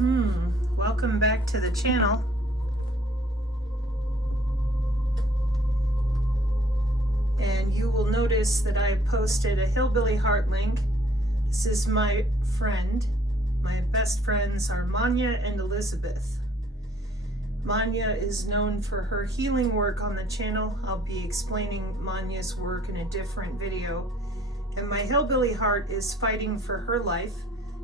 Welcome back to the channel. And you will notice that I posted a Hillbilly Heart link. This is my friend. My best friends are Manya and Elizabeth. Manya is known for her healing work on the channel. I'll be explaining Manya's work in a different video. And my Hillbilly Heart is fighting for her life.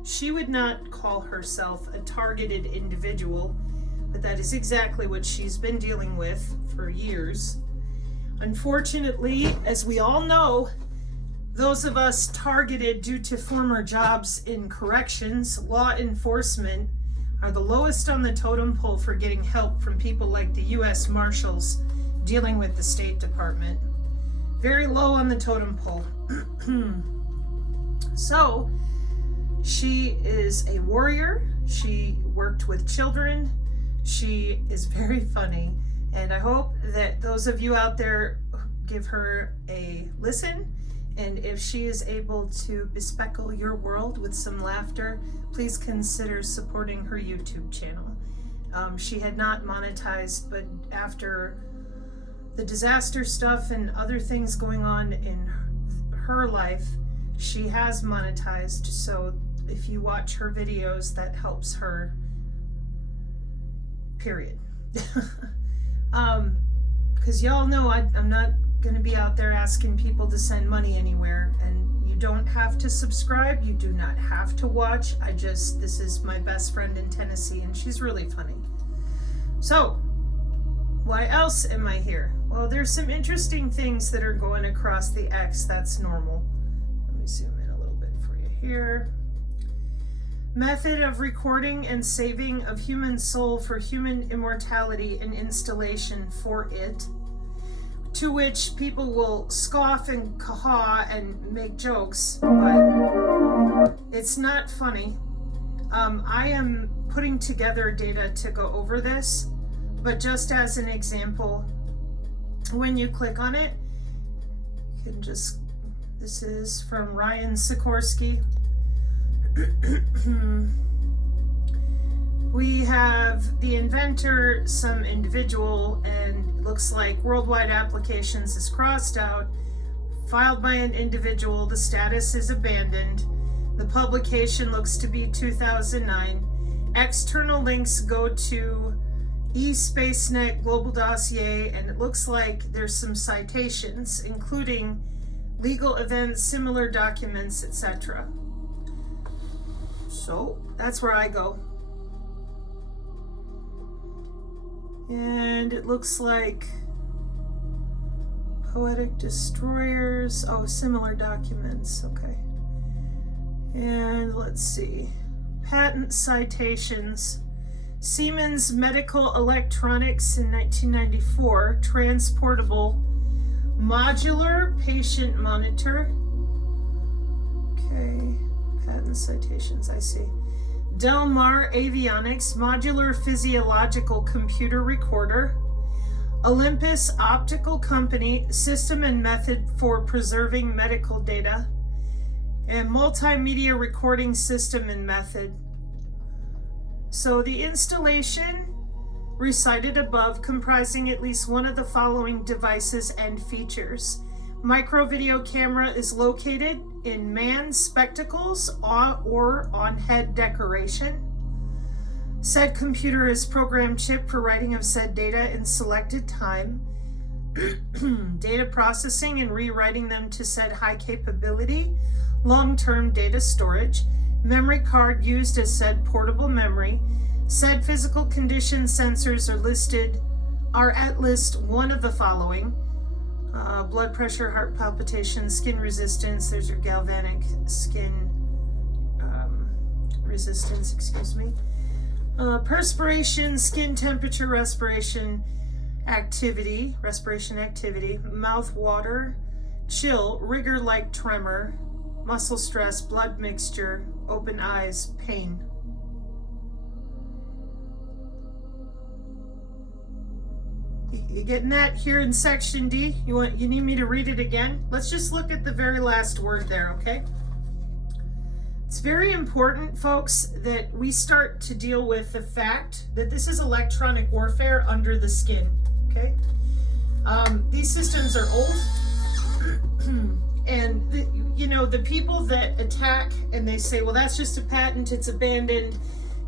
She would not call herself a targeted individual, but that is exactly what she's been dealing with for years. Unfortunately, as we all know, those of us targeted due to former jobs in corrections, law enforcement, are the lowest on the totem pole for getting help from people like the U.S. Marshals dealing with the State Department. Very low on the totem pole. So, she is a warrior. She worked with children. She is very funny. And I hope that those of you out there give her a listen. And if she is able to bespeckle your world with some laughter, please consider supporting her YouTube channel. She had not monetized, but after the disaster stuff and other things going on in her life, she has monetized. So if you watch her videos, that helps her, period. Because y'all know I'm not going to be out there asking people to send money anywhere, and you don't have to subscribe, you do not have to watch. This is my best friend in Tennessee, and she's really funny. So, why else am I here? Well, there's some interesting things that are going across the X. That's normal. Let me zoom in a little bit for you here. Method of recording and saving of human soul for human immortality and installation for it, to which people will scoff and caw and make jokes, but it's not funny. I am putting together data to go over this, but just as an example, when you click on it, you can just, this is from Ryan Sikorsky. We have the inventor, some individual, and it looks like worldwide applications is crossed out, filed by an individual, the status is abandoned, the publication looks to be 2009, external links go to eSpaceNet Global Dossier, and it looks like there's some citations, including legal events, similar documents, etc. So that's where I go. And it looks like poetic destroyers. Oh, similar documents. Okay. And let's see. Patent citations. Siemens Medical Electronics in 1994. Transportable modular patient monitor. Okay. Patent citations, I see. Del Mar Avionics Modular Physiological Computer Recorder. Olympus Optical Company System and Method for Preserving Medical Data. And Multimedia Recording System and Method. So the installation recited above comprising at least one of the following devices and features. Micro video camera is located in man's spectacles or on head decoration. Said computer is program chip for writing of said data in selected time. Data processing and rewriting them to said high capability long-term data storage. Memory card used as said portable memory. Said physical condition sensors are at list one of the following. Blood pressure, heart palpitations, skin resistance. There's your galvanic skin resistance, excuse me. Perspiration, skin temperature, respiration activity, mouth water, chill, rigor-like tremor, muscle stress, blood mixture, open eyes, pain. You getting that here in section D? You need me to read it again? Let's just look at the very last word there, okay? It's very important, folks, that we start to deal with the fact that this is electronic warfare under the skin, okay? These systems are old, and the people that attack and they say, well, that's just a patent, it's abandoned,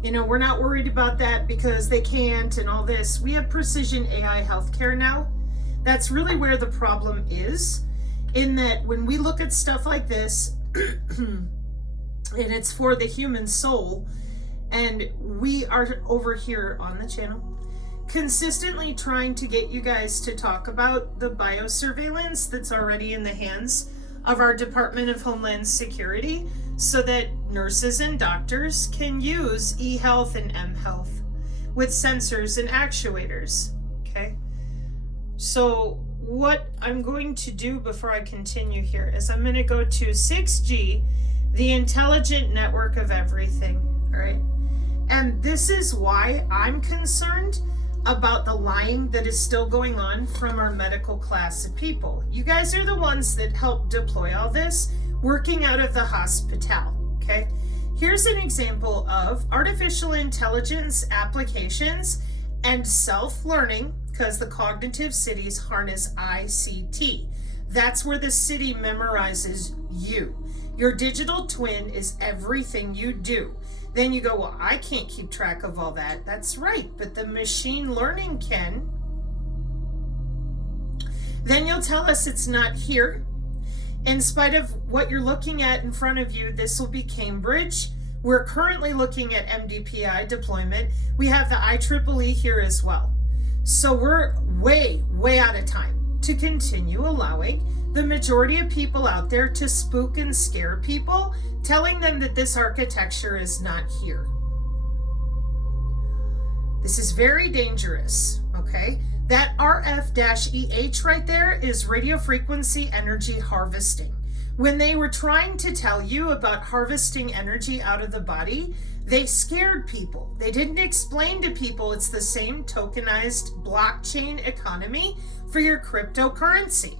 we're not worried about that because they can't and all this. We have precision AI healthcare now. That's really where the problem is, in that when we look at stuff like this, and it's for the human soul, and we are over here on the channel consistently trying to get you guys to talk about the biosurveillance that's already in the hands of our Department of Homeland Security, so that nurses and doctors can use e-health and m-health with sensors and actuators, okay? So what I'm going to do before I continue here is I'm going to go to 6G, the intelligent network of everything, all right? And this is why I'm concerned about the lying that is still going on from our medical class of people. You guys are the ones that help deploy all this, working out of the hospital, okay? Here's an example of artificial intelligence applications and self-learning, because the cognitive cities harness ICT. That's where the city memorizes you. Your digital twin is everything you do. Then you go, well, I can't keep track of all that. That's right, but the machine learning can. Then you'll tell us it's not here. In spite of what you're looking at in front of you, this will be Cambridge. We're currently looking at MDPI deployment. We have the IEEE here as well. So we're way, way out of time to continue allowing the majority of people out there to spook and scare people, telling them that this architecture is not here. This is very dangerous, okay? That RF-EH right there is radio frequency energy harvesting. When they were trying to tell you about harvesting energy out of the body, they scared people. They didn't explain to people it's the same tokenized blockchain economy for your cryptocurrency.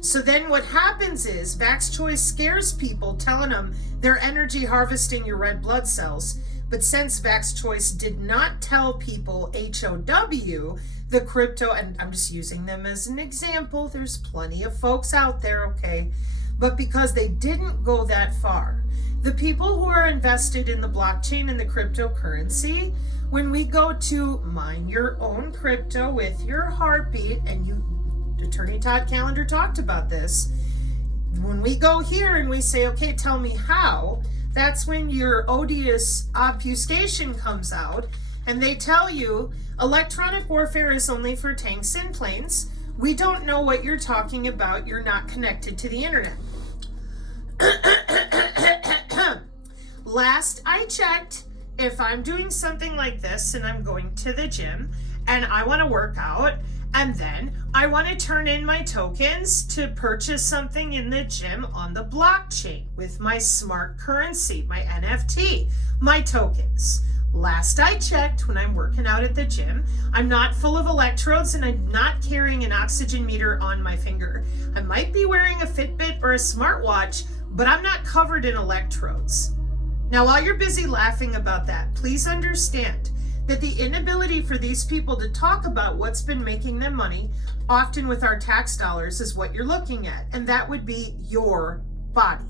So then what happens is Vax Choice scares people, telling them they're energy harvesting your red blood cells. But since Vax Choice did not tell people HOW, the crypto, and I'm just using them as an example, there's plenty of folks out there, okay? But because they didn't go that far, the people who are invested in the blockchain and the cryptocurrency, when we go to mine your own crypto with your heartbeat, and Attorney Todd Callender talked about this, when we go here and we say, okay, tell me how, that's when your odious obfuscation comes out, and they tell you electronic warfare is only for tanks and planes. We don't know what you're talking about. You're not connected to the internet. Last I checked, if I'm doing something like this and I'm going to the gym and I want to work out, and then I want to turn in my tokens to purchase something in the gym on the blockchain with my smart currency, my NFT, my tokens. Last I checked, when I'm working out at the gym, I'm not full of electrodes and I'm not carrying an oxygen meter on my finger. I might be wearing a Fitbit or a smartwatch, but I'm not covered in electrodes. Now, while you're busy laughing about that, please understand that the inability for these people to talk about what's been making them money, often with our tax dollars, is what you're looking at, and that would be your body.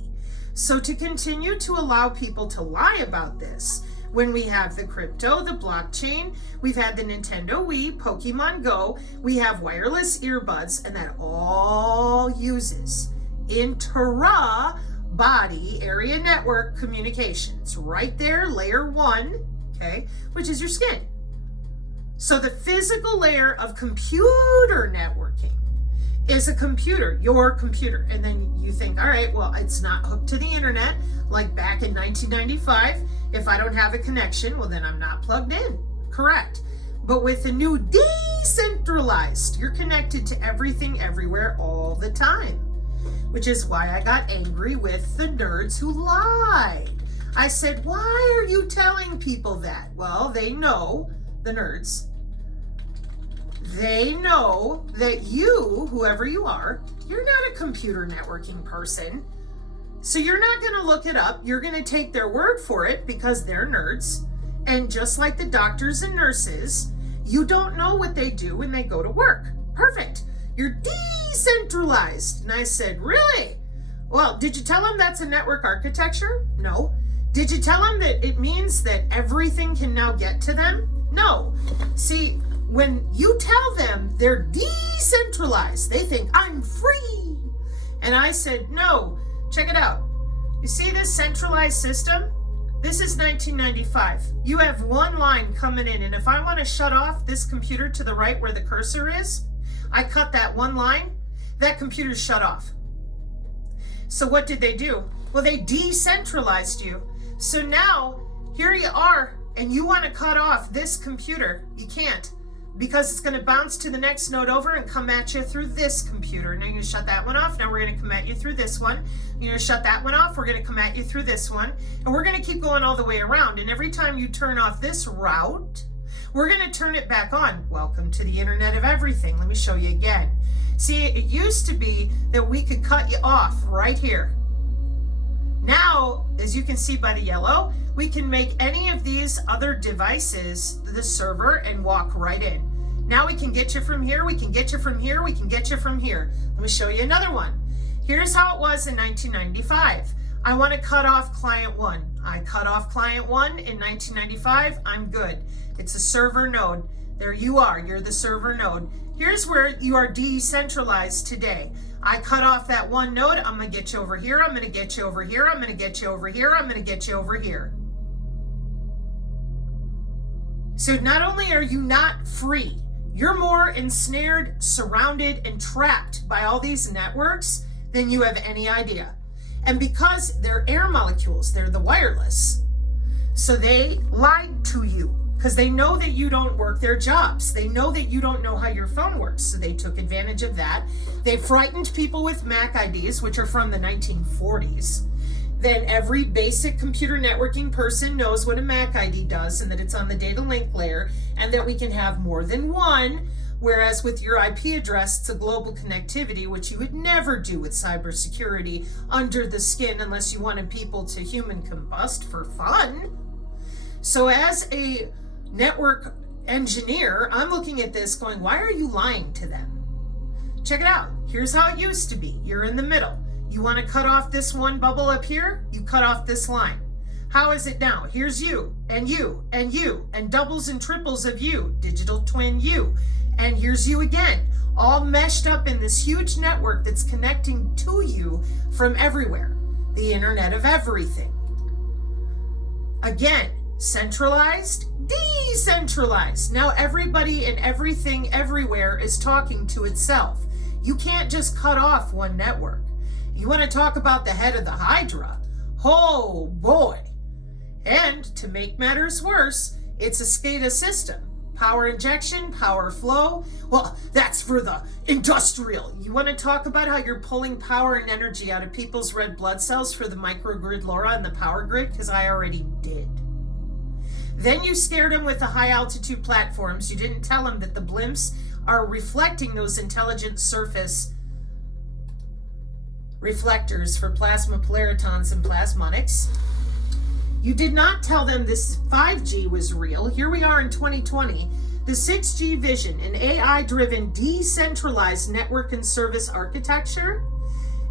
So to continue to allow people to lie about this, when we have the crypto, the blockchain, we've had the Nintendo Wii, Pokemon Go, we have wireless earbuds, and that all uses intra-body area network communication. It's right there, layer 1, okay, which is your skin. So the physical layer of computer networking is a computer, your computer. And then you think, all right, well, it's not hooked to the internet like back in 1995. If I don't have a connection, well, then I'm not plugged in. Correct. But with the new decentralized, you're connected to everything, everywhere, all the time. Which is why I got angry with the nerds who lied. I said, why are you telling people that? Well, they know, the nerds, they know that you, whoever you are, you're not a computer networking person. So you're not going to look it up. You're going to take their word for it because they're nerds. And just like the doctors and nurses, you don't know what they do when they go to work. Perfect. You're decentralized. And I said, really? Well, did you tell them that's a network architecture? No. Did you tell them that it means that everything can now get to them? No. See, when you tell them they're decentralized, they think, I'm free. And I said, no, check it out. You see this centralized system? This is 1995. You have one line coming in, and if I want to shut off this computer to the right where the cursor is, I cut that one line, that computer's shut off. So what did they do? Well, they decentralized you. So now, here you are, and you want to cut off this computer. You can't, because it's going to bounce to the next node over and come at you through this computer. Now you're going to shut that one off. Now we're going to come at you through this one. You're going to shut that one off. We're going to come at you through this one. And we're going to keep going all the way around. And every time you turn off this route, we're going to turn it back on. Welcome to the Internet of Everything. Let me show you again. See, it used to be that we could cut you off right here. Now, as you can see by the yellow, we can make any of these other devices the server and walk right in. Now we can get you from here, we can get you from here, we can get you from here. Let me show you another one. Here's how it was in 1995. I want to cut off client 1. I cut off client 1 in 1995. I'm good. It's a server node. There you are. You're the server node. Here's where you are decentralized today. I cut off that one node. I'm going to get you over here. I'm going to get you over here. I'm going to get you over here. I'm going to get you over here. So not only are you not free, you're more ensnared, surrounded, and trapped by all these networks than you have any idea. And because they're air molecules, they're the wireless. So they lied to you because they know that you don't work their jobs. They know that you don't know how your phone works. So they took advantage of that. They frightened people with MAC IDs, which are from the 1940s. Then every basic computer networking person knows what a MAC ID does and that it's on the data link layer and that we can have more than one, whereas with your IP address, it's a global connectivity, which you would never do with cybersecurity under the skin unless you wanted people to human combust for fun. So as a network engineer, I'm looking at this going, why are you lying to them? Check it out. Here's how it used to be. You're in the middle. You want to cut off this one bubble up here? You cut off this line. How is it now? Here's you, and you, and you, and doubles and triples of you, digital twin you. And here's you again, all meshed up in this huge network that's connecting to you from everywhere. The Internet of Everything. Again, centralized, decentralized. Now everybody and everything everywhere is talking to itself. You can't just cut off one network. You want to talk about the head of the Hydra? Oh boy. And to make matters worse, it's a SCADA system. Power injection, power flow. Well, that's for the industrial. You want to talk about how you're pulling power and energy out of people's red blood cells for the microgrid LoRa and the power grid? Because I already did. Then you scared them with the high altitude platforms. You didn't tell them that the blimps are reflecting those intelligent surface reflectors for plasma polaritons and plasmonics. You did not tell them this 5G was real. Here we are in 2020. The 6G vision, an AI-driven decentralized network and service architecture.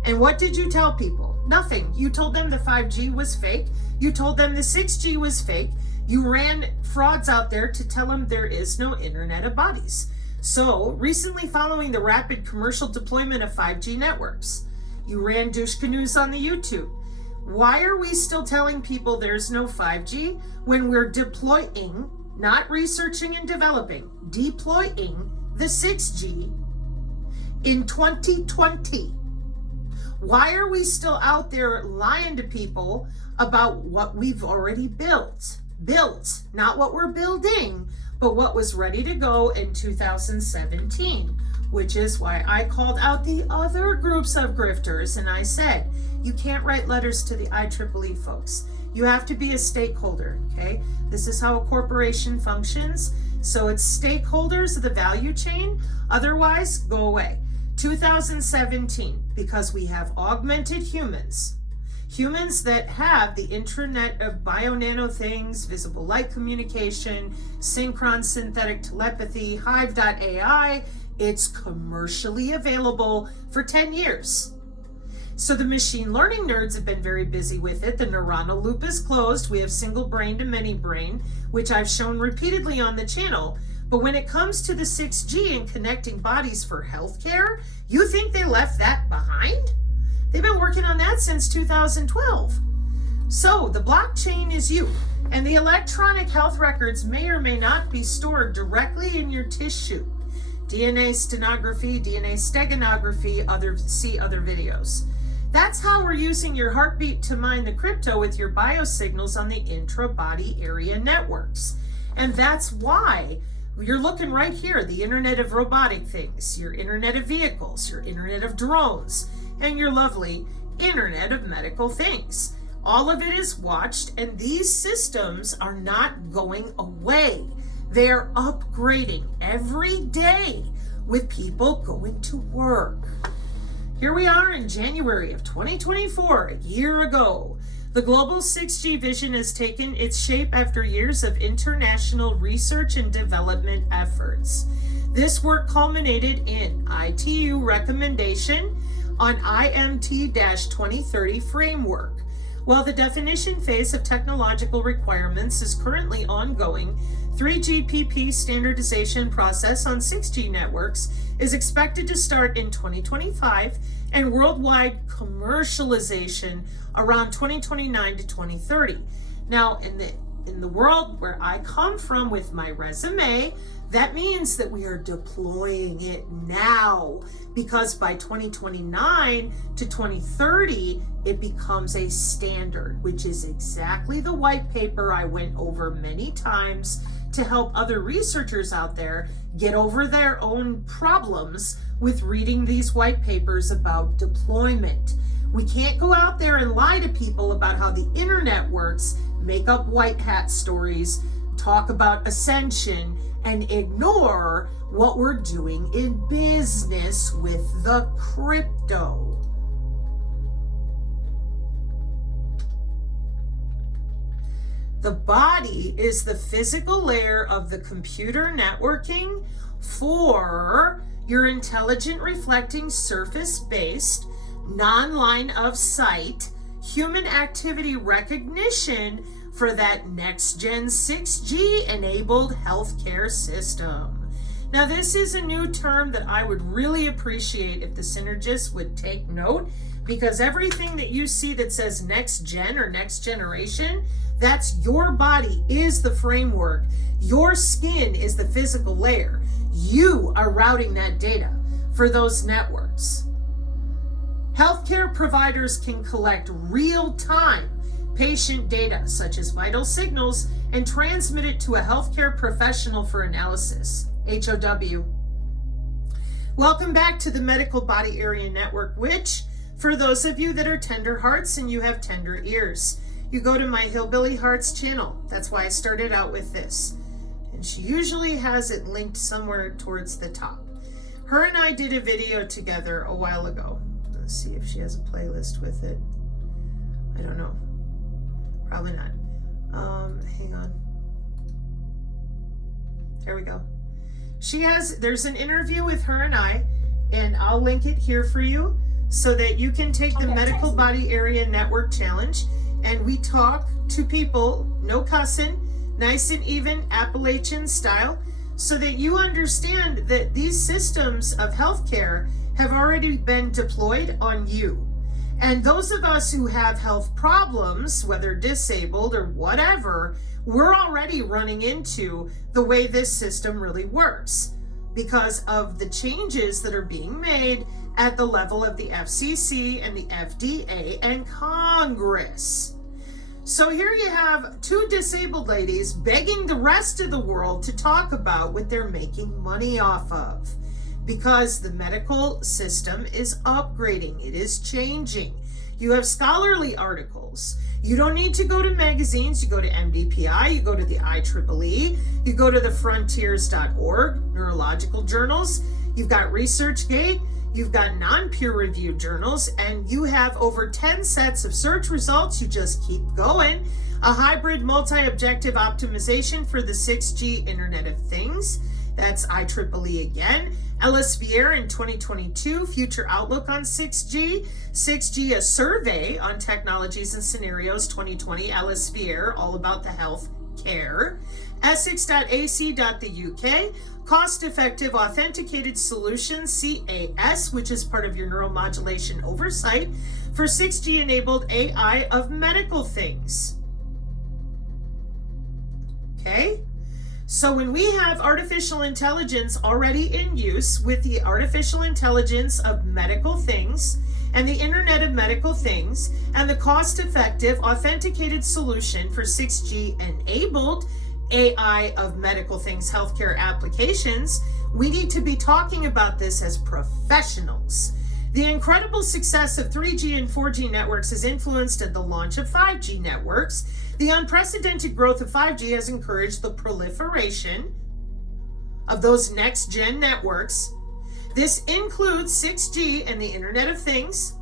And what did you tell people? Nothing. You told them the 5G was fake. You told them the 6G was fake. You ran frauds out there to tell them there is no Internet of Bodies. So, recently following the rapid commercial deployment of 5G networks, you ran douche canoes on the YouTube. Why are we still telling people there's no 5G when we're deploying, not researching and developing, deploying the 6G in 2020? Why are we still out there lying to people about what we've already built? Built, not what we're building, but what was ready to go in 2017. Which is why I called out the other groups of grifters and I said, you can't write letters to the IEEE folks. You have to be a stakeholder, okay? This is how a corporation functions. So it's stakeholders of the value chain. Otherwise, go away. 2017, because we have augmented humans. Humans that have the intranet of bio-nano things, visible light communication, synchron synthetic telepathy, Hive.ai, it's commercially available for 10 years. So the machine learning nerds have been very busy with it. The neuronal loop is closed. We have single brain to many brain, which I've shown repeatedly on the channel. But when it comes to the 6G and connecting bodies for healthcare, you think they left that behind? They've been working on that since 2012. So the blockchain is you, and the electronic health records may or may not be stored directly in your tissue. DNA stenography, DNA steganography, see other videos. That's how we're using your heartbeat to mine the crypto with your biosignals on the intra-body area networks. And that's why you're looking right here, the Internet of Robotic Things, your Internet of Vehicles, your Internet of Drones, and your lovely Internet of Medical Things. All of it is watched, and these systems are not going away. They're upgrading every day with people going to work. Here we are in January of 2024, a year ago. The global 6G vision has taken its shape after years of international research and development efforts. This work culminated in ITU recommendation on IoMT-2030 framework. While the definition phase of technological requirements is currently ongoing, 3GPP standardization process on 6G networks is expected to start in 2025 and worldwide commercialization around 2029 to 2030. Now, in the world where I come from with my resume, that means that we are deploying it now, because by 2029 to 2030, it becomes a standard, which is exactly the white paper I went over many times to help other researchers out there get over their own problems with reading these white papers about deployment. We can't go out there and lie to people about how the internet works, make up white hat stories, talk about ascension, and ignore what we're doing in business with the crypto. The body is the physical layer of the computer networking for your intelligent reflecting surface-based, non-line of sight, human activity recognition for that next-gen 6G enabled healthcare system. Now, this is a new term that I would really appreciate if the synergists would take note, because everything that you see that says next gen or next generation, that's your body is the framework. Your skin is the physical layer. You are routing that data for those networks. Healthcare providers can collect real-time patient data, such as vital signals, and transmit it to a healthcare professional for analysis, HOW. Welcome back to the Medical Body Area Network, which, for those of you that are tender hearts and you have tender ears, you go to my Hillbilly Hearts channel. That's why I started out with this. And she usually has it linked somewhere towards the top. Her and I did a video together a while ago. Let's see if she has a playlist with it. I don't know. Probably not. Hang on. There we go. There's an interview with her and I'll link it here for you so that you can take the Medical Body Area Network Challenge, and we talk to people, no cussing, nice and even Appalachian style, so that you understand that these systems of healthcare have already been deployed on you. And those of us who have health problems, whether disabled or whatever, we're already running into the way this system really works because of the changes that are being made at the level of the FCC and the FDA and Congress. So here you have two disabled ladies begging the rest of the world to talk about what they're making money off of, because the medical system is upgrading. It is changing. You have scholarly articles. You don't need to go to magazines. You go to MDPI, you go to the IEEE, you go to the frontiers.org, neurological journals. You've got ResearchGate. you've got non-peer-reviewed journals, and you have over 10 sets of search results. You just keep going. A hybrid multi-objective optimization for the 6G Internet of Things. That's IEEE again. Elsevier in 2022, Future Outlook on 6G. 6G, a survey on technologies and scenarios 2020. Elsevier, all about the health care. Essex.ac.uk, cost-effective authenticated solutions, CAS, which is part of your neuromodulation oversight for 6G-enabled AI of medical things. Okay? So when we have artificial intelligence already in use with the artificial intelligence of medical things and the Internet of Medical Things and the cost-effective authenticated solution for 6G-enabled AI of medical things, healthcare applications, we need to be talking about this as professionals. The incredible success of 3G and 4G networks has influenced the launch of 5G networks. The unprecedented growth of 5G has encouraged the proliferation of those next-gen networks. This includes 6G and the Internet of Things,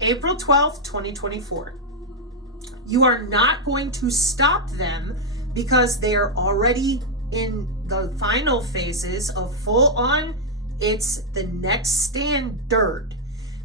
April 12th, 2024. You are not going to stop them because they are already in the final phases of full-on, it's the next standard.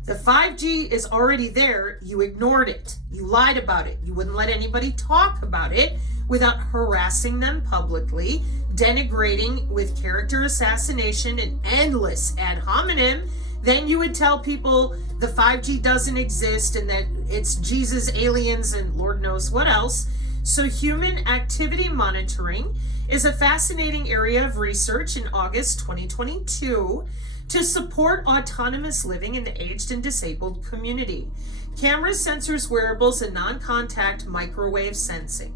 The 5G is already there. You ignored it. You lied about it. You wouldn't let anybody talk about it without harassing them publicly, denigrating with character assassination and endless ad hominem. Then you would tell people the 5G doesn't exist and that it's Jesus, aliens, and Lord knows what else. So human activity monitoring is a fascinating area of research in August 2022 to support autonomous living in the aged and disabled community. Cameras, sensors, wearables, and non-contact microwave sensing.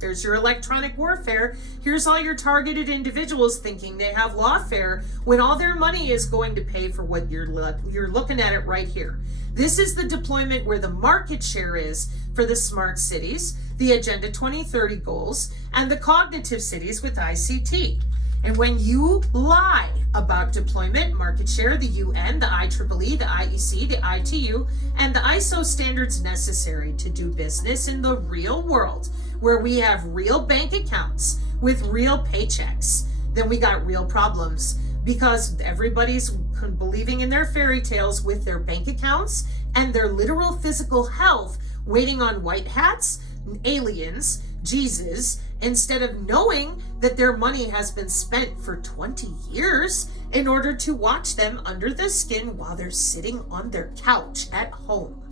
There's your electronic warfare. Here's all your targeted individuals thinking they have lawfare when all their money is going to pay for what you're looking at it right here. This is the deployment where the market share is for the smart cities, the Agenda 2030 goals, and the cognitive cities with ICT. And when you lie about deployment, market share, the UN, the IEEE, the IEC, the ITU, and the ISO standards necessary to do business in the real world, where we have real bank accounts with real paychecks, then we got real problems because everybody's believing in their fairy tales with their bank accounts and their literal physical health waiting on white hats, aliens, Jesus, instead of knowing that their money has been spent for 20 years in order to watch them under the skin while they're sitting on their couch at home.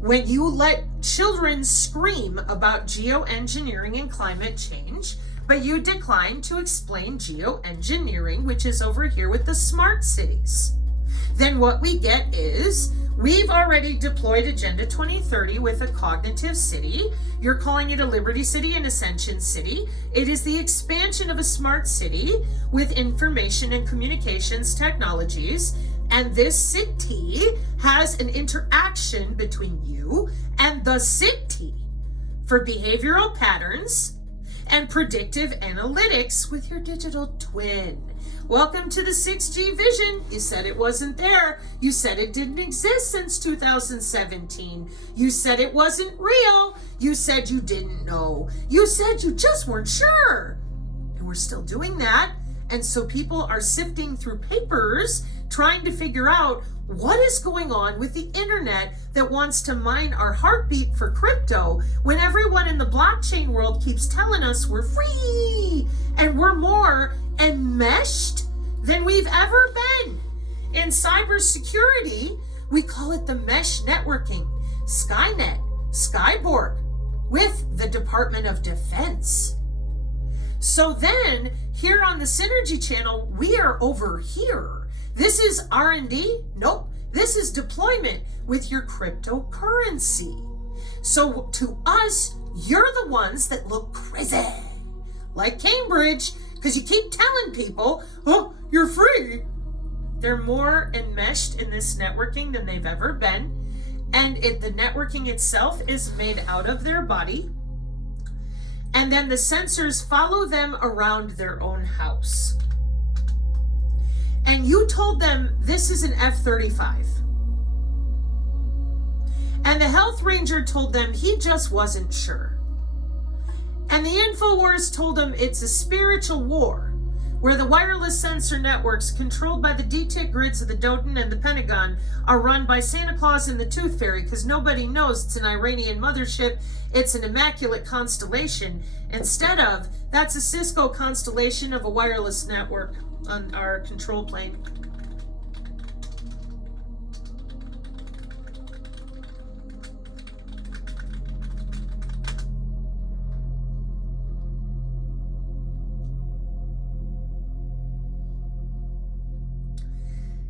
When you let children scream about geoengineering and climate change, but you decline to explain geoengineering, which is over here with the smart cities, then what we get is we've already deployed Agenda 2030 with a cognitive city. You're calling it a Liberty City and Ascension City. It is the expansion of a smart city with information and communications technologies. And this city has an interaction between you and the city for behavioral patterns and predictive analytics with your digital twin. Welcome to the 6G vision. You said it wasn't there. You said it didn't exist since 2017. You said it wasn't real. You said you didn't know. You said you just weren't sure. And we're still doing that. And so people are sifting through papers trying to figure out what is going on with the internet that wants to mine our heartbeat for crypto when everyone in the blockchain world keeps telling us we're free and we're more enmeshed than we've ever been. In cybersecurity, we call it the mesh networking, Skynet, Skyborg, with the Department of Defense. So then, here on the Synergy channel, we are over here. This is R&D? Nope. This is deployment with your cryptocurrency. So to us, you're the ones that look crazy. Like Cambridge, because you keep telling people, oh, you're free. They're more enmeshed in this networking than they've ever been. And the networking itself is made out of their body. and then the sensors follow them around their own house. And you told them this is an F-35. And the health ranger told them he just wasn't sure. And the InfoWars told them it's a spiritual war where the wireless sensor networks controlled by the DTIC grids of the Doden and the Pentagon are run by Santa Claus and the Tooth Fairy, because nobody knows it's an Iranian mothership, it's an immaculate constellation. Instead of, that's a Cisco constellation of a wireless network on our control plane.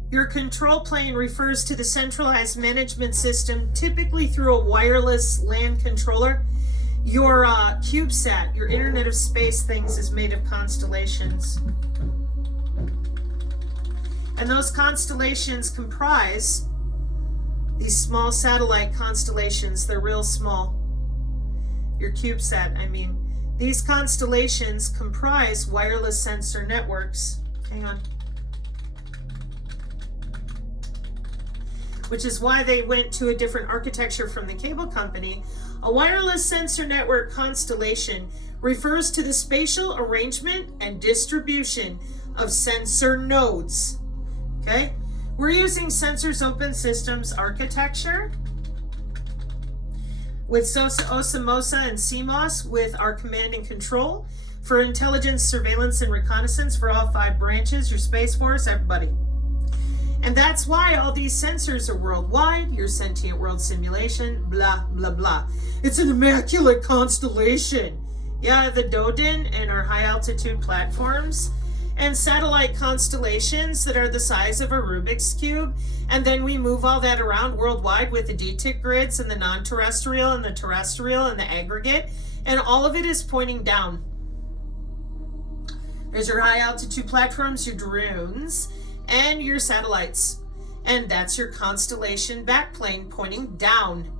Your control plane refers to the centralized management system, typically through a wireless LAN controller. Your CubeSat, your Internet of Space things, is made of constellations. And those constellations comprise these small satellite constellations. They're real small. Your CubeSat, I mean. These constellations comprise wireless sensor networks. Hang on. Which is why they went to a different architecture from the cable company. A wireless sensor network constellation refers to the spatial arrangement and distribution of sensor nodes. Okay? We're using Sensors Open Systems architecture with OSIMOSA and CMOS with our command and control for intelligence, surveillance, and reconnaissance for all 5 branches, your Space Force, everybody. And that's why all these sensors are worldwide, your sentient world simulation, blah, blah, blah. It's an immaculate constellation. Yeah, the Doden and our high altitude platforms and satellite constellations that are the size of a Rubik's Cube. And then we move all that around worldwide with the DTIC grids and the non-terrestrial and the terrestrial and the aggregate. And all of it is pointing down. There's your high altitude platforms, your drones, and your satellites. And that's your constellation backplane pointing down.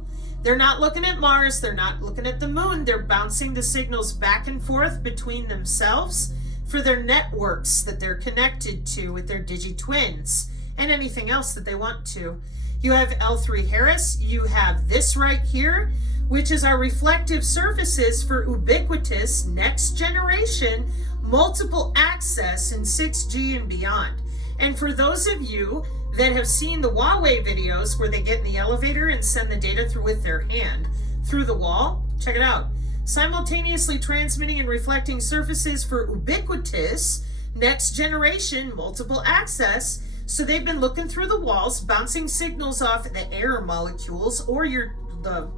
They're not looking at Mars, they're not looking at the moon, they're bouncing the signals back and forth between themselves for their networks that they're connected to with their digi-twins and anything else that they want to. You have L3 Harris, you have this right here, which is our reflective surfaces for ubiquitous next generation multiple access in 6G and beyond. And for those of you that have seen the Huawei videos where they get in the elevator and send the data through with their hand through the wall, check it out. Simultaneously transmitting and reflecting surfaces for ubiquitous next generation multiple access. So they've been looking through the walls, bouncing signals off the air molecules or the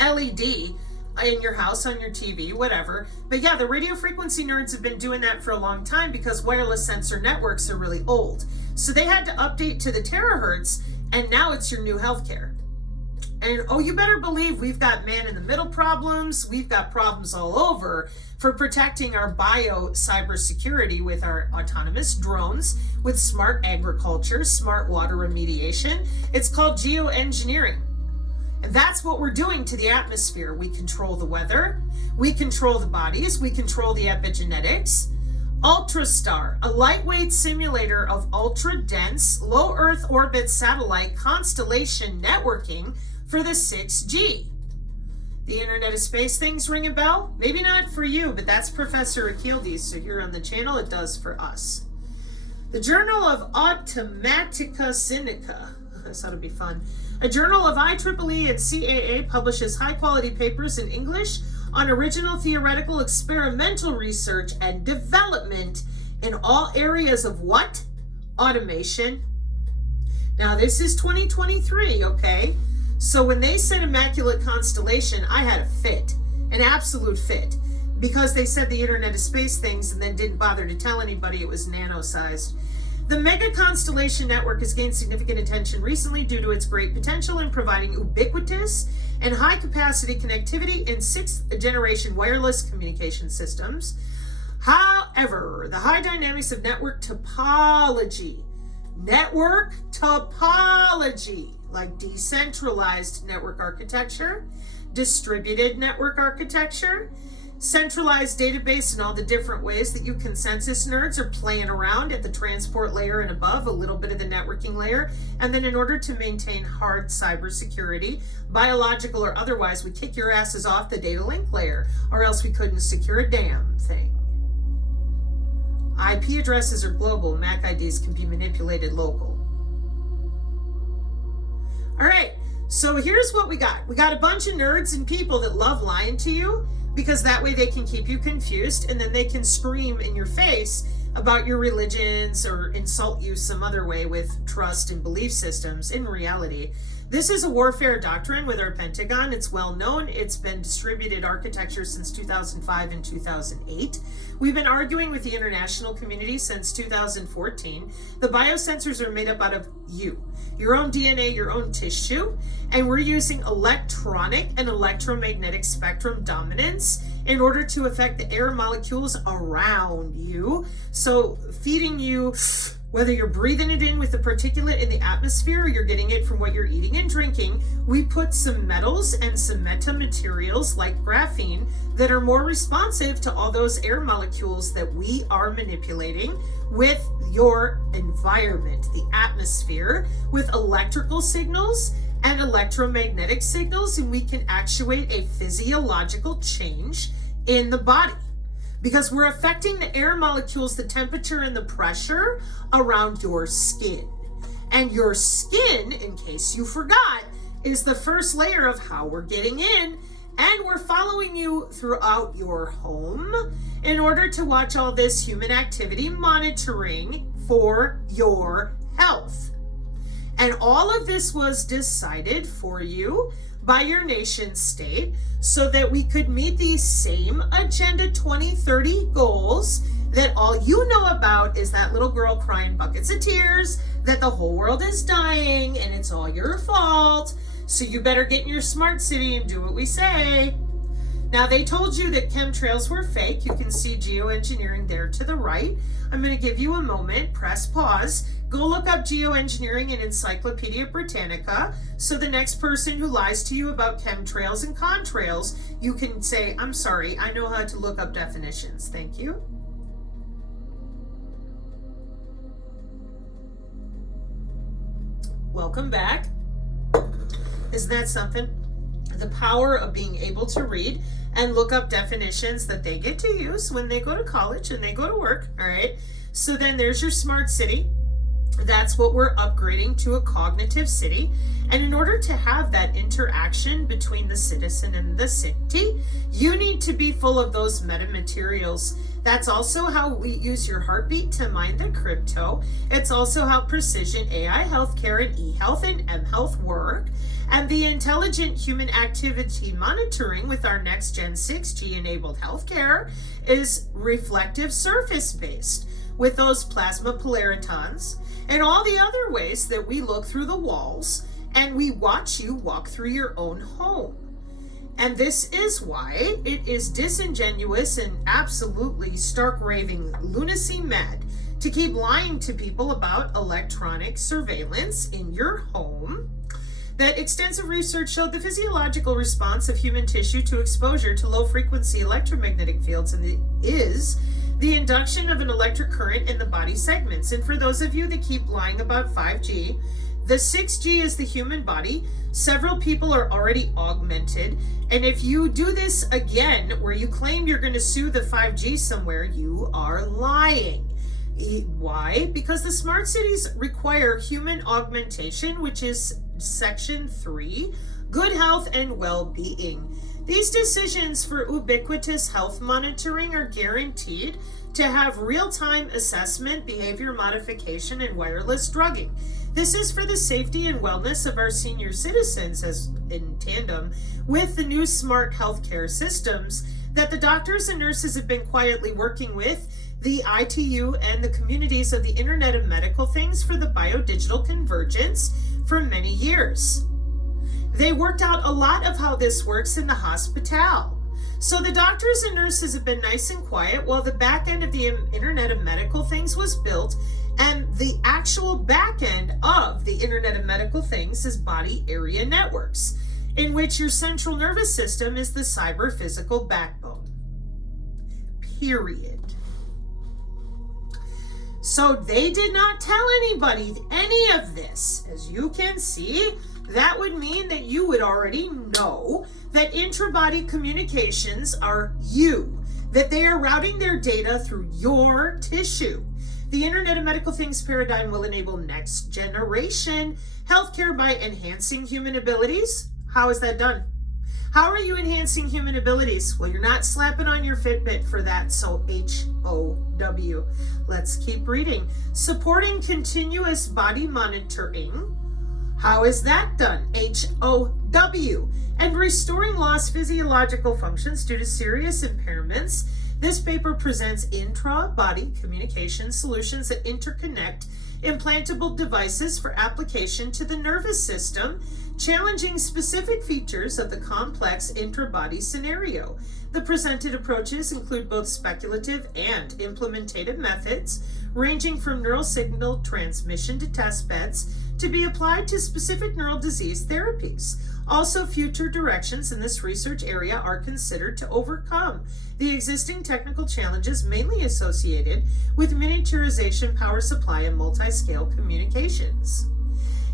LED in your house, on your TV, whatever. But yeah, the radio frequency nerds have been doing that for a long time because wireless sensor networks are really old. So they had to update to the terahertz, and now it's your new healthcare. And oh, you better believe we've got man-in-the-middle problems. We've got problems all over for protecting our cybersecurity with our autonomous drones, with smart agriculture, smart water remediation. It's called geoengineering. And that's what we're doing to the atmosphere. We control the weather, we control the bodies, we control the epigenetics. UltraStar, a lightweight simulator of ultra-dense, low Earth orbit satellite constellation networking for the 6G. The Internet of Space things ring a bell? Maybe not for you, but that's Professor Akildes, so here on the channel it does for us. The Journal of Automatica Sinica, this ought to be fun. A journal of IEEE and CAA publishes high-quality papers in English on original theoretical experimental research and development in all areas of what? Automation. Now, this is 2023, okay? So when they said immaculate constellation, I had a fit, an absolute fit, because they said the Internet of Space things and then didn't bother to tell anybody it was nano-sized. The Mega Constellation Network has gained significant attention recently due to its great potential in providing ubiquitous and high-capacity connectivity in 6th-generation wireless communication systems. However, the high dynamics of network topology, like decentralized network architecture, distributed network architecture, centralized database and all the different ways that you consensus nerds are playing around at the transport layer and above, a little bit of the networking layer. And then in order to maintain hard cybersecurity, biological or otherwise, we kick your asses off the data link layer, or else we couldn't secure a damn thing. IP addresses are global, MAC IDs can be manipulated local. All right, so here's what we got. We got a bunch of nerds and people that love lying to you, because that way they can keep you confused, and then they can scream in your face about your religions or insult you some other way with trust and belief systems. In reality, this is a warfare doctrine with our Pentagon. It's well known. It's been distributed architecture since 2005 and 2008. We've been arguing with the international community since 2014. The biosensors are made up out of you, your own DNA, your own tissue, and we're using electronic and electromagnetic spectrum dominance in order to affect the air molecules around you. So feeding you, whether you're breathing it in with the particulate in the atmosphere or you're getting it from what you're eating and drinking, we put some metals and some metamaterials like graphene that are more responsive to all those air molecules that we are manipulating with your environment, the atmosphere, with electrical signals and electromagnetic signals, and we can actuate a physiological change in the body. Because we're affecting the air molecules, the temperature and the pressure around your skin. And your skin, in case you forgot, is the first layer of how we're getting in, and we're following you throughout your home in order to watch all this human activity monitoring for your health. And all of this was decided for you by your nation state so that we could meet these same Agenda 2030 goals that all you know about is that little girl crying buckets of tears, that the whole world is dying and it's all your fault. So you better get in your smart city and do what we say. Now, they told you that chemtrails were fake. You can see geoengineering there to the right. I'm going to give you a moment, press pause, go look up geoengineering in Encyclopedia Britannica, so the next person who lies to you about chemtrails and contrails, you can say, I'm sorry, I know how to look up definitions. Thank you. Welcome back. Isn't that something? The power of being able to read and look up definitions that they get to use when they go to college and they go to work. All right. So then there's your smart city. That's what we're upgrading to a cognitive city. And in order to have that interaction between the citizen and the city, you need to be full of those metamaterials. That's also how we use your heartbeat to mine the crypto. It's also how precision AI healthcare and e-health and m-health work. And the intelligent human activity monitoring with our next Gen 6G enabled healthcare is reflective surface based with those plasma polaritons and all the other ways that we look through the walls and we watch you walk through your own home. And this is why it is disingenuous and absolutely stark raving lunacy mad to keep lying to people about electronic surveillance in your home. That extensive research showed the physiological response of human tissue to exposure to low-frequency electromagnetic fields is the induction of an electric current in the body segments. And for those of you that keep lying about 5G, the 6G is the human body. Several people are already augmented. And if you do this again, where you claim you're going to sue the 5G somewhere, you are lying. Why? Because the smart cities require human augmentation, which is Section 3, good health and well-being. These decisions for ubiquitous health monitoring are guaranteed to have real-time assessment, behavior modification, and wireless drugging. This is for the safety and wellness of our senior citizens, as in tandem with the new smart healthcare systems that the doctors and nurses have been quietly working with the ITU and the communities of the Internet of Medical Things for the biodigital convergence for many years. They worked out a lot of how this works in the hospital. So the doctors and nurses have been nice and quiet while the back end of the Internet of Medical Things was built, and the actual back end of the Internet of Medical Things is body area networks, in which your central nervous system is the cyber physical backbone. period. So they did not tell anybody any of this. As you can see, that would mean that you would already know that intra-body communications are you, that they are routing their data through your tissue. The Internet of Medical Things paradigm will enable next generation healthcare by enhancing human abilities. How is that done? How are you enhancing human abilities? Well, you're not slapping on your Fitbit for that, so HOW. Let's keep reading. Supporting continuous body monitoring. How is that done? HOW. And restoring lost physiological functions due to serious impairments. This paper presents intra-body communication solutions that interconnect implantable devices for application to the nervous system, challenging specific features of the complex intra-body scenario. The presented approaches include both speculative and implementative methods, ranging from neural signal transmission to test beds, to be applied to specific neural disease therapies. Also, future directions in this research area are considered to overcome the existing technical challenges mainly associated with miniaturization, power supply, and multi-scale communications.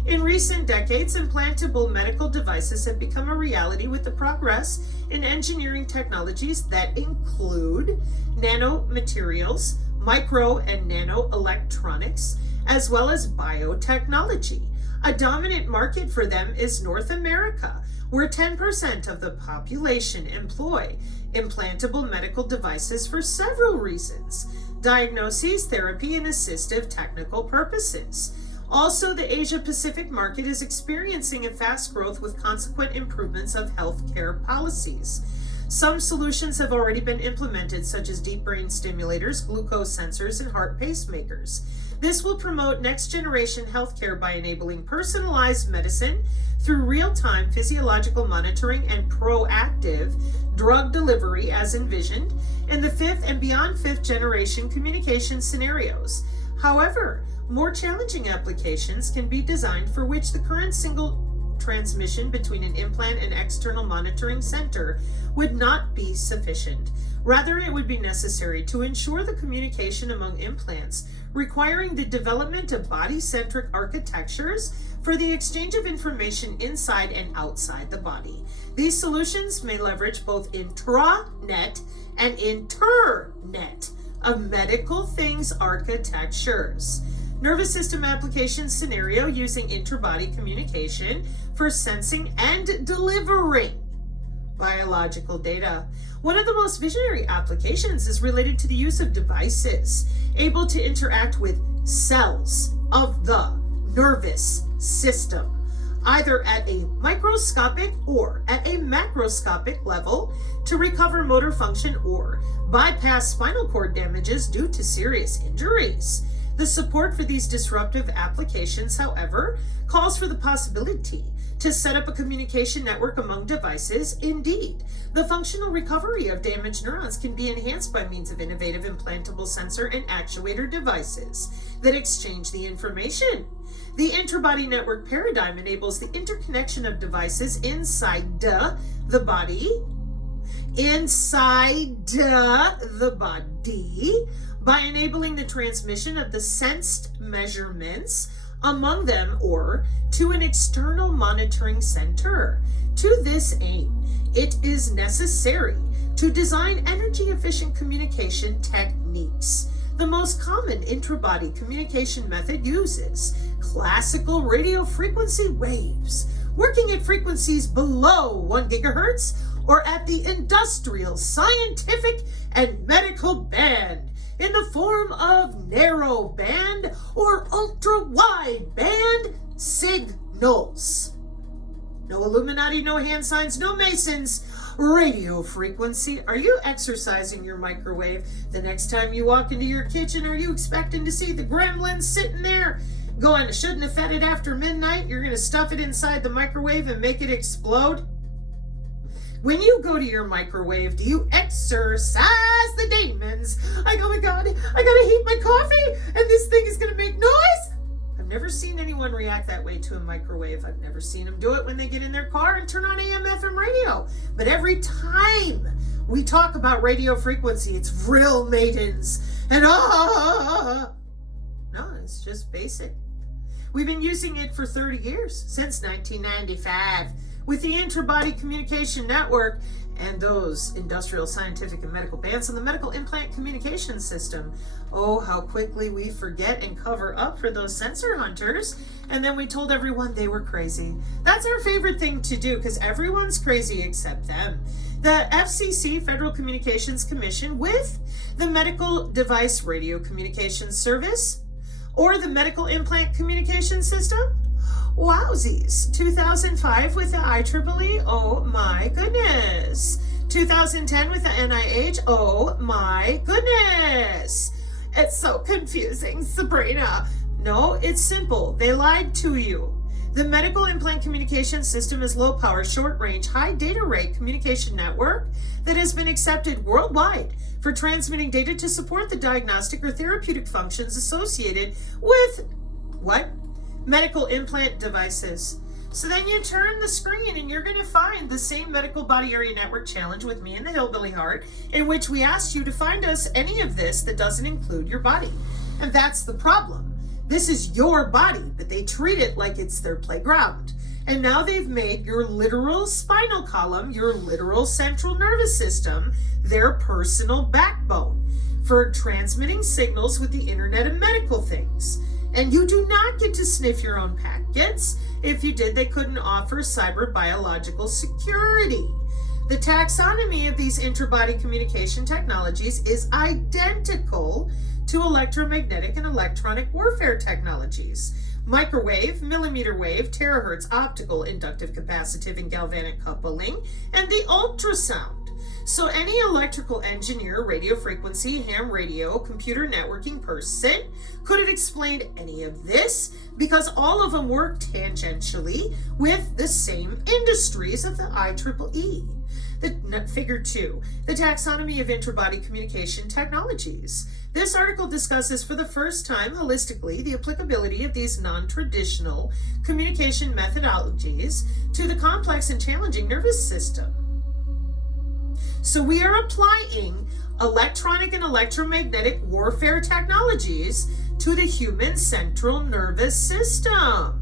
In recent decades, implantable medical devices have become a reality with the progress in engineering technologies that include nanomaterials, micro and nanoelectronics, as well as biotechnology. A dominant market for them is North America, where 10% of the population employ implantable medical devices for several reasons: diagnoses, therapy, and assistive technical purposes. Also, the Asia-Pacific market is experiencing a fast growth with consequent improvements of healthcare policies. Some solutions have already been implemented, such as deep brain stimulators, glucose sensors, and heart pacemakers. This will promote next-generation healthcare by enabling personalized medicine through real-time physiological monitoring and proactive drug delivery as envisioned in the fifth and beyond fifth-generation communication scenarios. However, more challenging applications can be designed for which the current single transmission between an implant and external monitoring center would not be sufficient. Rather, it would be necessary to ensure the communication among implants, requiring the development of body-centric architectures for the exchange of information inside and outside the body. These solutions may leverage both intranet and internet of medical things architectures. Nervous system application scenario using intra-body communication for sensing and delivering biological data. One of the most visionary applications is related to the use of devices able to interact with cells of the nervous system, either at a microscopic or at a macroscopic level, to recover motor function or bypass spinal cord damages due to serious injuries. The support for these disruptive applications, however, calls for the possibility to set up a communication network among devices. Indeed, the functional recovery of damaged neurons can be enhanced by means of innovative implantable sensor and actuator devices that exchange the information. The interbody network paradigm enables the interconnection of devices inside the body, by enabling the transmission of the sensed measurements among them or to an external monitoring center. To this aim, it is necessary to design energy-efficient communication techniques. The most common intra-body communication method uses classical radio frequency waves, working at frequencies below 1 gigahertz or at the industrial, scientific, and medical band, in the form of narrow band or ultra wide band signals. No Illuminati, no hand signs, no Masons. Radio frequency. Are you exercising your microwave? The next time you walk into your kitchen, are you expecting to see the gremlins sitting there going, shouldn't have fed it after midnight? You're going to stuff it inside the microwave and make it explode? When you go to your microwave, do you exercise the demons? Like, oh my God, I gotta heat my coffee and this thing is gonna make noise? I'm never seen anyone react that way to a microwave. I've never seen them do it when they get in their car and turn on AM FM radio. But every time we talk about radio frequency, it's vril maidens and no, it's just basic. We've been using it for 30 years, since 1995, with the Interbody Communication Network and those industrial, scientific, and medical bands on the medical implant communication system. Oh, how quickly we forget and cover up for those sensor hunters. And then we told everyone they were crazy. That's our favorite thing to do, because everyone's crazy except them. The FCC, Federal Communications Commission, with the Medical Device Radio Communications Service, or the Medical Implant Communication System? Wowsies. 2005 with the IEEE, oh my goodness. 2010 with the NIH, oh my goodness. It's so confusing, Sabrina. No, it's simple. They lied to you. The Medical Implant Communication System is low power, short range, high data rate communication network that has been accepted worldwide for transmitting data to support the diagnostic or therapeutic functions associated with what? Medical implant devices. So then you turn the screen and you're going to find the same Medical Body Area Network Challenge with me and the Hillbilly Heart, in which we asked you to find us any of this that doesn't include your body. And that's the problem. This is your body, but they treat it like it's their playground. And now they've made your literal spinal column, your literal central nervous system, their personal backbone for transmitting signals with the Internet of Medical Things. And you do not get to sniff your own packets. If you did, they couldn't offer cyber biological security. The taxonomy of these interbody communication technologies is identical to electromagnetic and electronic warfare technologies. Microwave, millimeter wave, terahertz, optical, inductive, capacitive, and galvanic coupling, and the ultrasound. So any electrical engineer, radio frequency, ham radio, computer networking person could have explained any of this, because all of them work tangentially with the same industries of the IEEE. Figure 2, the taxonomy of interbody communication technologies. This article discusses for the first time holistically the applicability of these non-traditional communication methodologies to the complex and challenging nervous system. So we are applying electronic and electromagnetic warfare technologies to the human central nervous system.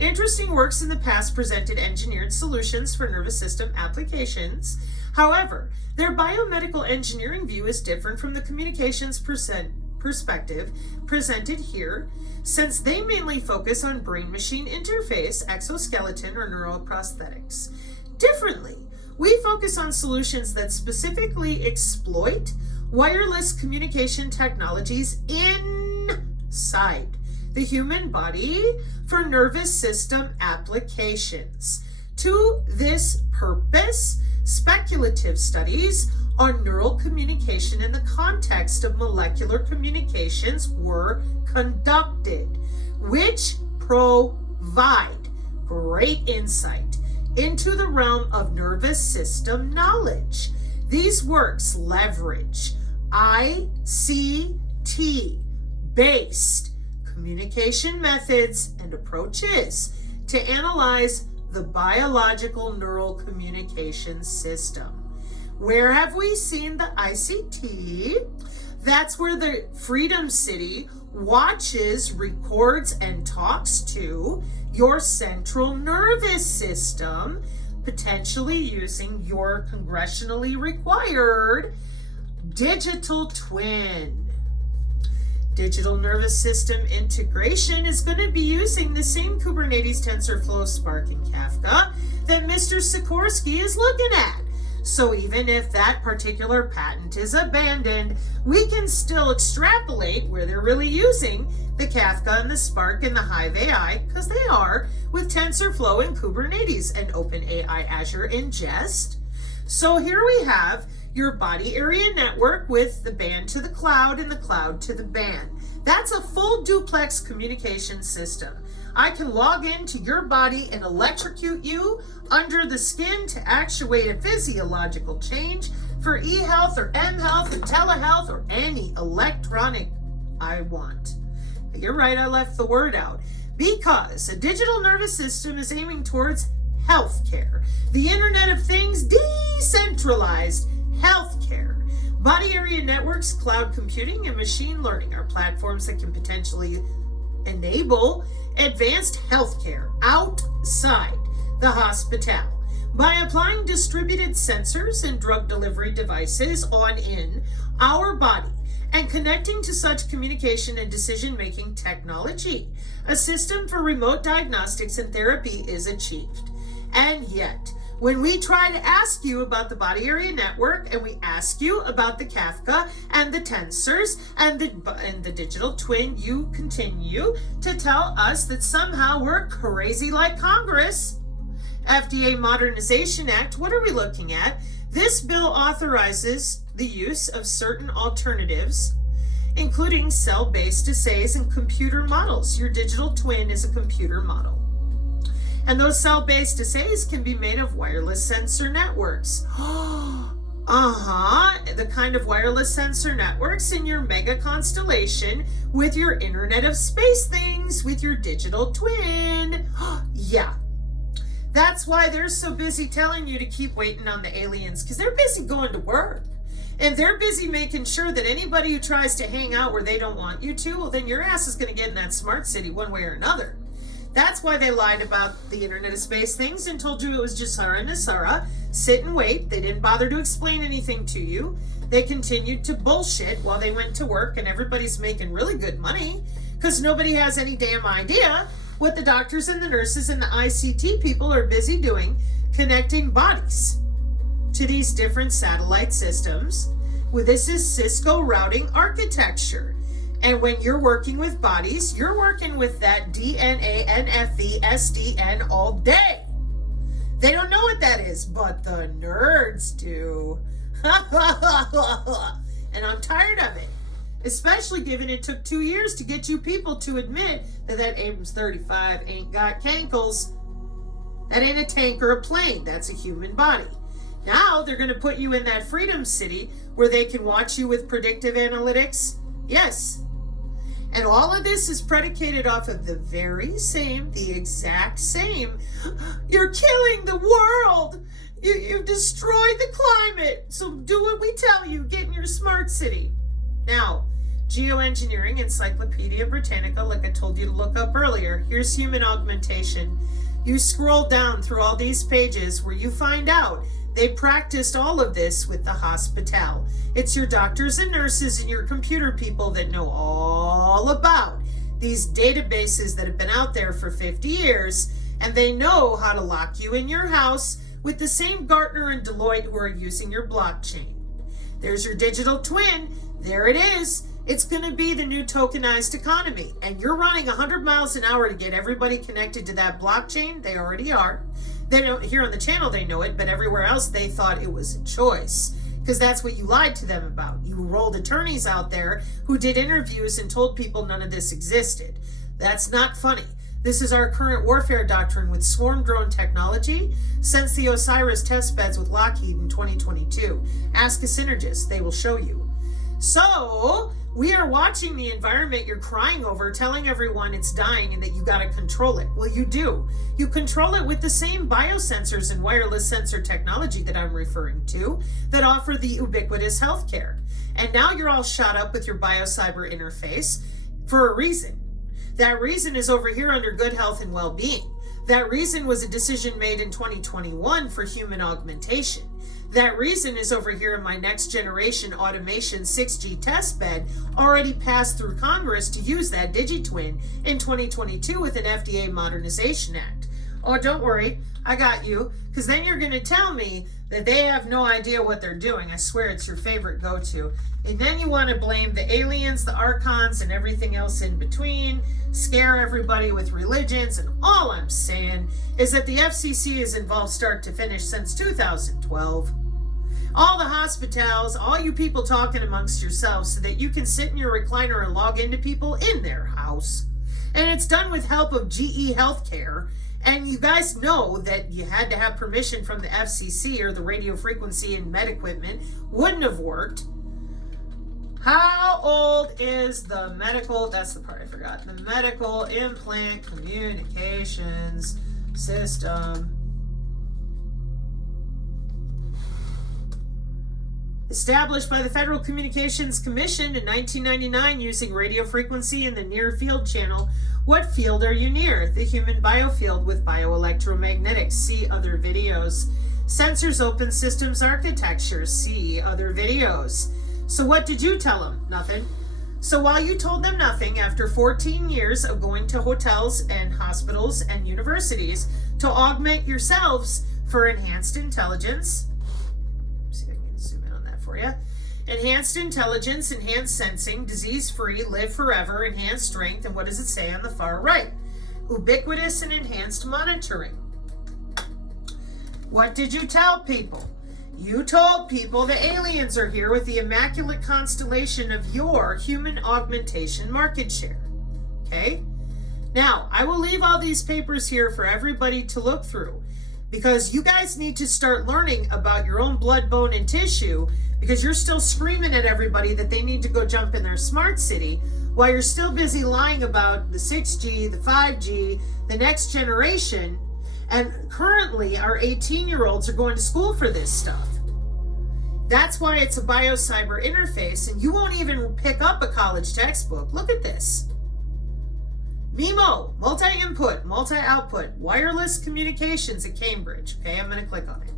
Interesting works in the past presented engineered solutions for nervous system applications. However, their biomedical engineering view is different from the communications perspective presented here, since they mainly focus on brain-machine interface, exoskeleton, or neuroprosthetics. Differently, we focus on solutions that specifically exploit wireless communication technologies inside the human body for nervous system applications. To this purpose, speculative studies on neural communication in the context of molecular communications were conducted, which provide great insight into the realm of nervous system knowledge. These works leverage ICT-based communication methods and approaches to analyze the biological neural communication system. Where have we seen the ICT? That's where the Freedom City watches, records, and talks to your central nervous system, potentially using your congressionally required digital twin. Digital nervous system integration is going to be using the same Kubernetes, TensorFlow, Spark, and Kafka that Mr. Sikorsky is looking at. So even if that particular patent is abandoned, we can still extrapolate where they're really using the Kafka and the Spark and the Hive AI, because they are, with TensorFlow and Kubernetes and OpenAI Azure Ingest. So here we have your body area network with the band to the cloud and the cloud to the band. That's a full duplex communication system. I can log into your body and electrocute you under the skin to actuate a physiological change for e-health or m-health or telehealth or any electronic I want. You're right, I left the word out. Because a digital nervous system is aiming towards healthcare. The Internet of Things, decentralized healthcare. Body area networks, cloud computing, and machine learning are platforms that can potentially enable advanced healthcare outside the hospital. By applying distributed sensors and drug delivery devices in our body and connecting to such communication and decision-making technology, a system for remote diagnostics and therapy is achieved. And yet, when we try to ask you about the body area network and we ask you about the Kafka and the tensors and the digital twin, you continue to tell us that somehow we're crazy like Congress. FDA Modernization Act, what are we looking at? This bill authorizes the use of certain alternatives, including cell-based assays and computer models. Your digital twin is a computer model. And those cell-based assays can be made of wireless sensor networks. The kind of wireless sensor networks in your mega constellation with your Internet of Space things, with your digital twin. Yeah. That's why they're so busy telling you to keep waiting on the aliens, because they're busy going to work. And they're busy making sure that anybody who tries to hang out where they don't want you to, well, then your ass is going to get in that smart city one way or another. That's why they lied about the Internet of Space things and told you it was just Sara Nasara. Sit and wait. They didn't bother to explain anything to you. They continued to bullshit while they went to work, and everybody's making really good money because nobody has any damn idea what the doctors and the nurses and the ICT people are busy doing, connecting bodies to these different satellite systems. Well, this is Cisco routing architecture. And when you're working with bodies, you're working with that DNA, NFV, SDN all day. They don't know what that is, but the nerds do. And I'm tired of it. Especially given it took 2 years to get you people to admit that Abrams 35 ain't got cankles. That ain't a tank or a plane. That's a human body. Now they're going to put you in that freedom city where they can watch you with predictive analytics. Yes. And all of this is predicated off of the exact same. You're killing the world. You've destroyed the climate. So do what we tell you. Get in your smart city. Now, Geoengineering Encyclopedia Britannica, like I told you to look up earlier, here's human augmentation. You scroll down through all these pages where you find out they practiced all of this with the hospital. It's your doctors and nurses and your computer people that know all about these databases that have been out there for 50 years, and they know how to lock you in your house with the same Gartner and Deloitte who are using your blockchain. There's your digital twin. There it is. It's going to be the new tokenized economy. And you're running 100 miles an hour to get everybody connected to that blockchain. They already are. They don't, here on the channel they know it, but everywhere else they thought it was a choice. Because that's what you lied to them about. You rolled attorneys out there who did interviews and told people none of this existed. That's not funny. This is our current warfare doctrine with swarm drone technology since the Osiris testbeds with Lockheed in 2022. Ask a synergist, they will show you. So, we are watching the environment you're crying over, telling everyone it's dying and that you got to control it. Well, you do. You control it with the same biosensors and wireless sensor technology that I'm referring to that offer the ubiquitous healthcare. And now you're all shot up with your biocyber interface for a reason. That reason is over here under good health and well-being. That reason was a decision made in 2021 for human augmentation. That reason is over here in my next generation automation 6G testbed, already passed through Congress to use that DigiTwin in 2022 with an FDA Modernization Act. Oh, don't worry, I got you, because then you're going to tell me that they have no idea what they're doing. I swear it's your favorite go-to. And then you want to blame the aliens, the archons, and everything else in between, scare everybody with religions, and all I'm saying is that the FCC is involved start to finish since 2012. All the hospitals, all you people talking amongst yourselves so that you can sit in your recliner and log into people in their house. And it's done with help of GE Healthcare. And you guys know that you had to have permission from the FCC or the radio frequency and med equipment wouldn't have worked. How old is the medical, that's the part I forgot, the medical implant communications system? Established by the Federal Communications Commission in 1999 using radio frequency in the near field channel. What field are you near? The human biofield with bioelectromagnetics. See other videos. Sensors open systems architecture. See other videos. So what did you tell them? Nothing. So while you told them nothing, after 14 years of going to hotels and hospitals and universities to augment yourselves for enhanced intelligence, see if I can zoom in on that for you. Enhanced intelligence, enhanced sensing, disease-free, live forever, enhanced strength, and what does it say on the far right? Ubiquitous and enhanced monitoring. What did you tell people? You told people the aliens are here with the immaculate constellation of your human augmentation market share. Okay? Now, I will leave all these papers here for everybody to look through because you guys need to start learning about your own blood, bone, and tissue because you're still screaming at everybody that they need to go jump in their smart city while you're still busy lying about the 6G, the 5G, the next generation. And currently, our 18-year-olds are going to school for this stuff. That's why it's a biocyber interface, and you won't even pick up a college textbook. Look at this. MIMO, multi-input, multi-output, wireless communications at Cambridge. Okay, I'm going to click on it.